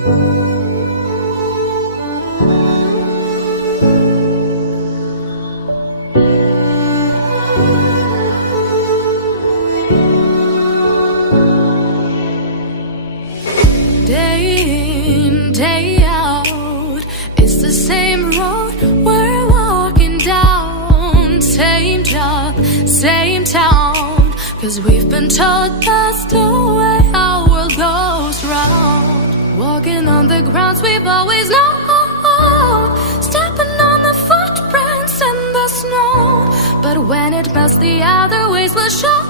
Day in, day out, it's the same road we're walking down. Same job, same town, 'cause we've been told that's the way our world goes round. Walking on the grounds we've always known, stepping on the footprints in the snow. But when it melts, the other ways will show.